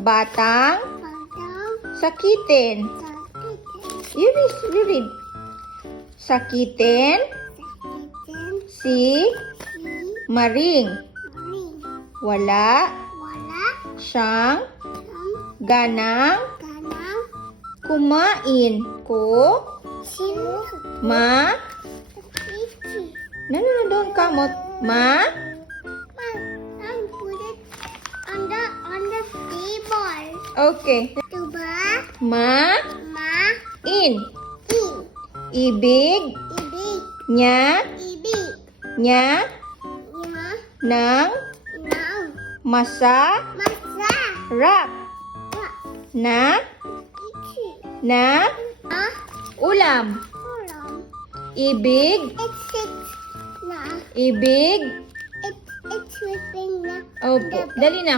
Batang Batang sakitin. sakitin. You read. Sakitin Sakitin si si Maring. Maring. Wala Wala siyang siyang ganang ganang kumain ko sino ma. iti. No, don't kamot. Ma. Put it on the table. Okay. Diba? Ma. In. In. Ibig Ibig. niya Ibig. niya Nya. ng Now. masarap Masa. na Iti. na Ah. ulam. Ulam. Ibig It's six na. ibig. It's sweeping na. Opo. Dali na.